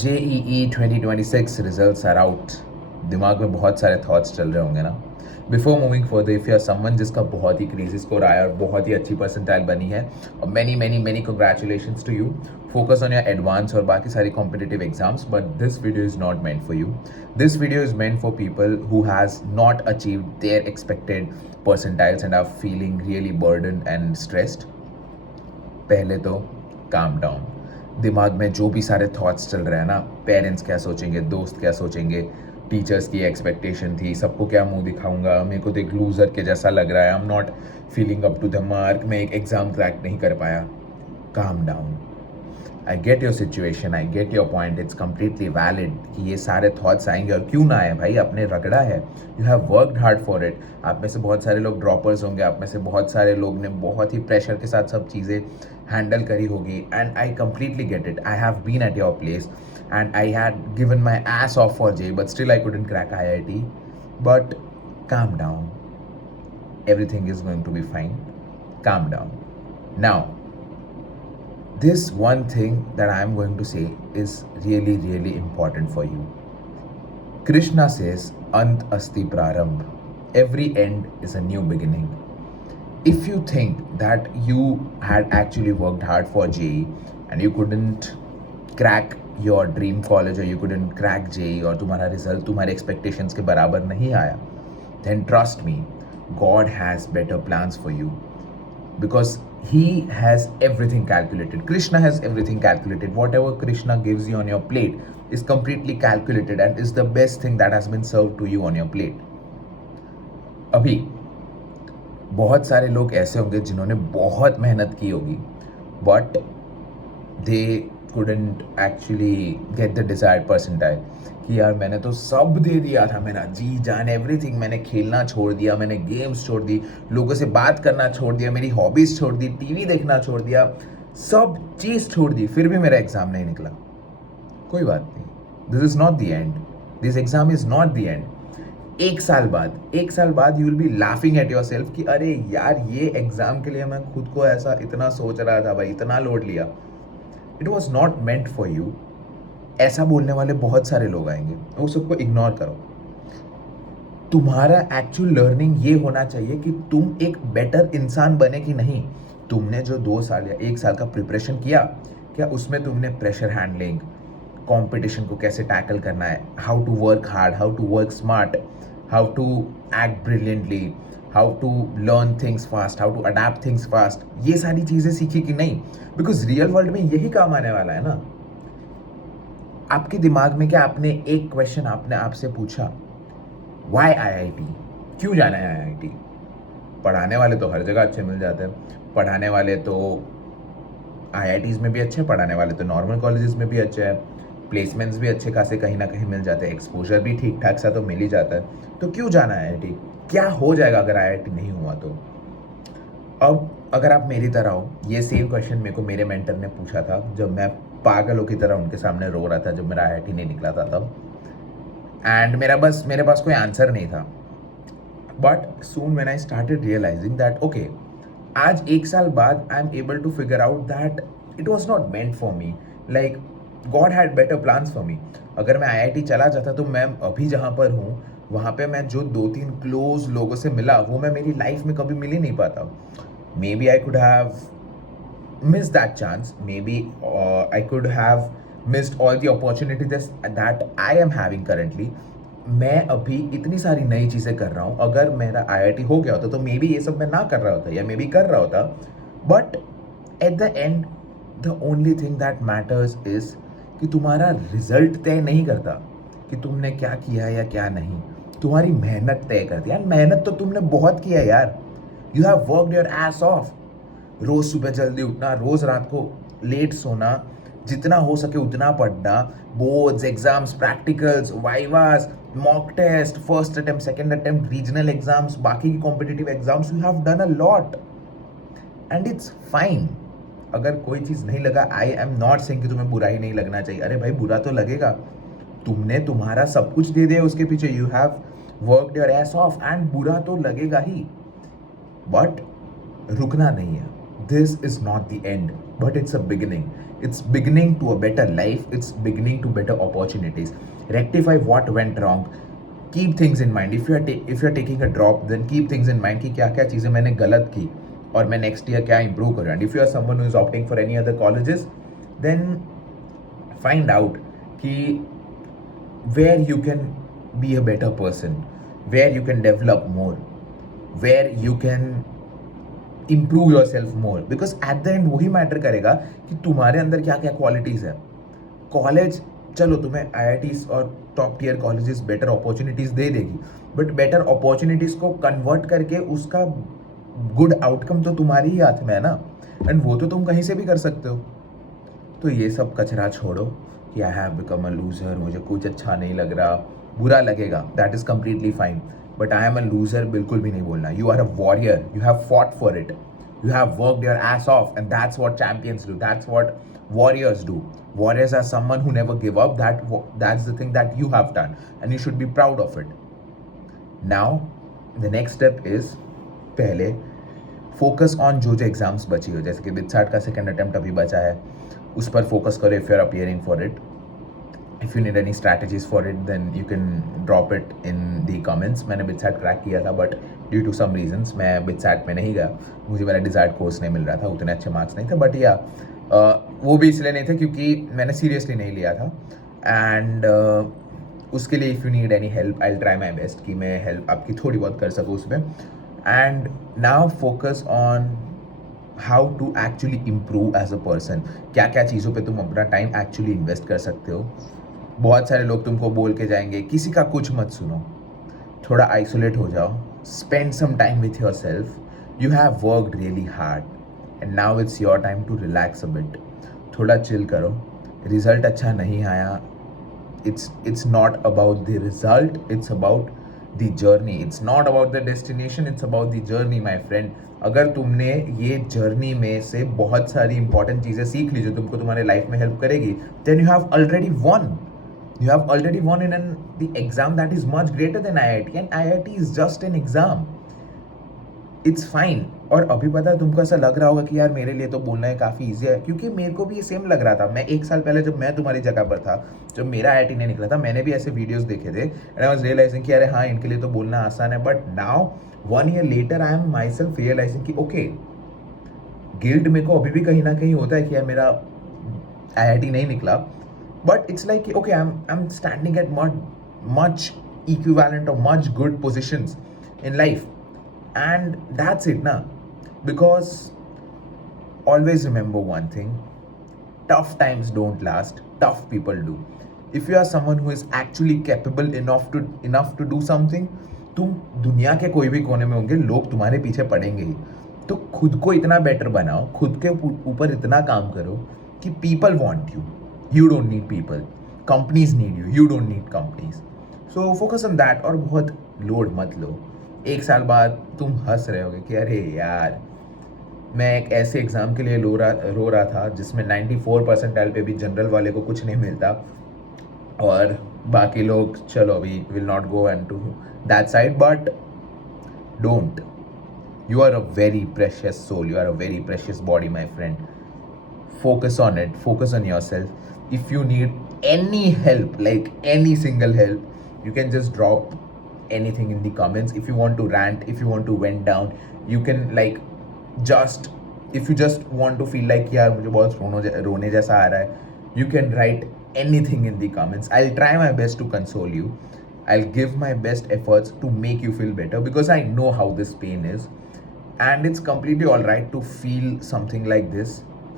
JEE 2026 results are out. दिमाग में बहुत सारे थॉट्स चल रहे होंगे ना। Before moving further, if you are someone जिसका बहुत ही क्रेजी स्कोर आया और बहुत ही अच्छी परसेंटाइल बनी है, और many many many congratulations to you. Focus on your advance और बाकी सारी competitive exams, but this video is not meant for you. This video is meant for people who has not achieved their expected percentiles and are feeling really burden and stressed. पहले तो calm down. दिमाग में जो भी सारे thoughts चल रहे हैं ना, पेरेंट्स क्या सोचेंगे, दोस्त क्या सोचेंगे, टीचर्स की एक्सपेक्टेशन थी, सबको क्या मुंह दिखाऊंगा, मेरे को तो एक लूज़र के जैसा लग रहा है, I am not feeling up to the mark, मैं एक एग्ज़ाम क्रैक नहीं कर पाया। Calm down. I get your situation, I get your point, it's completely valid कि ये सारे थॉट्स आएंगे, और क्यों ना आए भाई, आपने रगड़ा है, you have worked hard for it. आप में से बहुत सारे लोग ड्रॉपर्स होंगे, आप में से बहुत सारे लोग ने बहुत ही प्रेशर के साथ सब चीज़ें हैंडल करी होगी, and I completely get it. I have been at your place and I had given my ass off for JEE, but still I couldn't crack IIT। But calm down, everything is going to be fine. Calm down. Now, this one thing that I am going to say is really, really important for you. Krishna says, Ant asti prarambh. Every end is a new beginning. If you think that you had actually worked hard for JEE and you couldn't crack your dream college, or you couldn't crack JEE, और तुम्हारा result तुम्हारे expectations के बराबर नहीं आया, then trust me, God has better plans for you. Because he has everything calculated. Krishna has everything calculated. Whatever Krishna gives you on your plate is completely calculated and is the best thing that has been served to you on your plate. अभी बहुत सारे लोग ऐसे होंगे जिन्होंने बहुत मेहनत की होगी, but they couldn't actually get the desired percentile, कि यार मैंने तो सब दे दिया था, मेरा जी जान एवरीथिंग, मैंने खेलना छोड़ दिया, मैंने गेम्स छोड़ दी, लोगों से बात करना छोड़ दिया, मेरी हॉबीज़ छोड़ दी, टीवी देखना छोड़ दिया, सब चीज़ छोड़ दी, फिर भी मेरा एग्ज़ाम नहीं निकला। कोई बात नहीं, this is not the end, this exam is not the end. एक साल बाद you will be laughing at your self कि अरे यार, ये एग्ज़ाम के लिए मैं खुद को ऐसा इतना सोच रहा था भाई, इतना लोड लिया, it was not meant for you. ऐसा बोलने वाले बहुत सारे लोग आएंगे, वो सबको इग्नोर करो। तुम्हारा एक्चुअल लर्निंग ये होना चाहिए कि तुम एक बेटर इंसान बने कि नहीं। तुमने जो 2 साल या 1 साल का प्रिपरेशन किया, क्या उसमें तुमने प्रेशर हैंडलिंग, कंपटीशन को कैसे टैकल करना है, how to work hard, how to work smart, how to act brilliantly, how to learn things fast, how to adapt things fast, ये सारी चीज़ें सीखी कि नहीं? बिकॉज रियल वर्ल्ड में यही काम आने वाला है ना। आपके दिमाग में क्या, आपने एक क्वेश्चन आपने आपसे पूछा, वाई IIT, क्यों जाना है IIT? पढ़ाने वाले तो हर जगह अच्छे मिल जाते हैं, पढ़ाने वाले तो IITs में भी अच्छे, पढ़ाने वाले तो नॉर्मल कॉलेजेस में भी अच्छे हैं, प्लेसमेंट्स भी अच्छे खासे कहीं ना कहीं मिल जाते हैं, एक्सपोजर भी ठीक ठाक सा तो मिल ही जाता है, तो क्यों जाना IIT? क्या हो जाएगा अगर IIT नहीं हुआ तो? अब अगर आप मेरी तरह हो, ये सेम क्वेश्चन मेरे को मेरे मेंटर ने पूछा था जब मैं पागलों की तरह उनके सामने रो रहा था, जब मेरा IIT नहीं निकला था तब, एंड मेरे पास कोई आंसर नहीं था। But soon when I started realising that okay, आज 1 साल बाद I am able to figure out that it was not meant for me, like God had better plans for me. अगर मैं IIT चला जाता तो मैं अभी जहाँ पर हूँ, वहाँ पे मैं जो 2-3 क्लोज लोगों से मिला, वो मैं मेरी लाइफ में कभी मिल ही नहीं पाता। Maybe I could have missed that chance. Maybe I could have missed all the opportunities that I am having currently. मैं अभी इतनी सारी नई चीज़ें कर रहा हूँ, अगर मेरा IIT हो गया होता तो मे बी ये सब मैं ना कर रहा होता, या मे बी कर रहा होता। But at the end the only thing that matters is कि तुम्हारा रिजल्ट तय नहीं करता कि तुमने क्या किया या क्या नहीं, तुम्हारी मेहनत तय करती है। यार मेहनत तो तुमने बहुत किया यार, you have worked your ass off. रोज़ सुबह जल्दी उठना, रोज़ रात को लेट सोना, जितना हो सके उतना पढ़ना, boards, exams, practicals, vivas, mock test, first attempt, second attempt, regional exams, बाकी की competitive exams, you have done a lot and it's fine. अगर कोई चीज़ नहीं लगा, आई एम नॉट सेइंग कि तुम्हें बुरा ही नहीं लगना चाहिए। अरे भाई, बुरा तो लगेगा, तुमने तुम्हारा सब कुछ दे दिया उसके पीछे, you have worked your ass of, and बुरा तो लगेगा ही, बट रुकना नहीं है। This is not the end. but it's a beginning. It's beginning to a better life. It's beginning to better opportunities. Rectify what went wrong. Keep things in mind. If you're taking a drop, then keep things in mind कि क्या क्या चीज़ें मैंने गलत की और मैं next year क्या improve करूँ. And if you are someone who is opting for any other colleges, then find out कि where you can be a better person, where you can develop more, where you can improve yourself more, because at the end वही matter करेगा कि तुम्हारे अंदर क्या क्या qualities है. College चलो तुम्हें IITs और top tier colleges better opportunities दे देगी, बट बेटर अपॉर्चुनिटीज़ को कन्वर्ट करके उसका गुड आउटकम तो तुम्हारी ही हाथ में है ना, एंड वो तो तुम कहीं से भी कर सकते हो. तो ये सब कचरा छोड़ो कि I have become a loser, मुझे कुछ अच्छा नहीं लग रहा, बुरा लगेगा, that is completely fine, but I am a loser बिल्कुल भी नहीं बोलना. You are a warrior, you have fought for it, you have worked your ass off, and that's what champions do, that's what warriors do. Warriors are someone who never give up. That's the thing that you have done, and you should be proud of it. Now the next step is पहले focus on जो exams बची हो, जैसे कि बिटसाट का second attempt अभी बचा है, उस पर फोकस करो. If you are appearing for it, if you need any strategies for it, then you can drop it in the comments. मैंने बिटसाट क्रैक किया था, but due to some reasons मैं बिटसाट में नहीं गया. मुझे मेरा डिज़ायर्ड कोर्स नहीं मिल रहा था, उतने अच्छे मार्क्स नहीं थे, बट या वो भी इसलिए नहीं थे क्योंकि मैंने सीरियसली नहीं लिया था. एंड उसके लिए if you need any help, I will try my best कि मैं हेल्प आपकी थोड़ी बहुत कर सकूँ उसमें. And now focus on how to actually improve as a person. क्या क्या चीज़ों पे तुम अपना टाइम एक्चुअली इन्वेस्ट कर सकते हो. बहुत सारे लोग तुमको बोल के जाएंगे, किसी का कुछ मत सुनो, थोड़ा आइसोलेट हो जाओ, spend some time with yourself. You have worked really hard and now it's your time to relax a bit. थोड़ा चिल करो. रिजल्ट अच्छा नहीं आया, it's not about the result, it's about the journey. It's not about the destination, it's about the journey, my friend. अगर तुमने ये journey में से बहुत सारी इंपॉर्टेंट चीज़ें सीख ली जो तुमको तुम्हारे लाइफ में हेल्प करेगी, then you have already won. You have already won in the exam that is much greater than IIT, and IIT is just an exam. It's fine. और अभी पता है तुमको ऐसा लग रहा होगा कि यार मेरे लिए तो बोलना है काफ़ी ईजी है, क्योंकि मेरे को भी ये सेम लग रहा था. मैं 1 साल पहले जब मैं तुम्हारी जगह पर था, जब मेरा IIT नहीं निकला था, मैंने भी ऐसे वीडियोस देखे थे एंड आई वाज रियलाइजिंग कि अरे हाँ, इनके लिए तो बोलना आसान है. But now 1 year later I am myself realising कि ओके, गिल्ट मेरे को अभी भी कहीं ना कहीं होता है कि यार मेरा IIT नहीं निकला, but it's like okay, I am standing at much equivalent और much good positions in life, and that's it na. Because always remember one thing, tough times don't last, tough people do. If you are someone who is actually capable enough to do something, तुम दुनिया के कोई भी कोने में होंगे, लोग तुम्हारे पीछे पड़ेंगे ही. तो खुद को इतना बेटर बनाओ, खुद के ऊपर इतना काम करो कि people want you, you don't need people. Companies need you, you don't need companies. So focus on that और बहुत लोड मत लो. 1 साल बाद तुम हंस रहे होगे कि अरे यार, मैं एक ऐसे एग्ज़ाम के लिए रो रहा था जिसमें 94 परसेंटाइल पे भी जनरल वाले को कुछ नहीं मिलता, और बाकी लोग चलो अभी will not go and to that side. But don't, you are a very precious soul, you are a very precious body, my friend. Focus on it, focus on yourself. If you need any help, like any single help, you can just drop anything in the comments. If you want to rant, if you want to vent down, you can like just, if you just want to feel like यार मुझे बहुत रोने जैसा आ रहा है, you can write anything in the comments. I'll try my best to console you. I'll give my best efforts to make you feel better, because I know how this pain is, and it's completely all right to feel something like this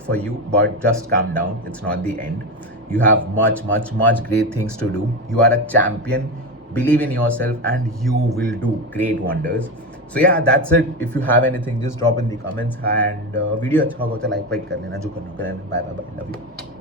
for you, but just calm down, it's not the end. You have much great things to do. You are a champion. Believe in yourself and you will do great wonders. So yeah, that's it. If you have anything, just drop in the comments, and video अच्छा होगा तो like कर लेना, जो करना कर लेना. Bye, love you.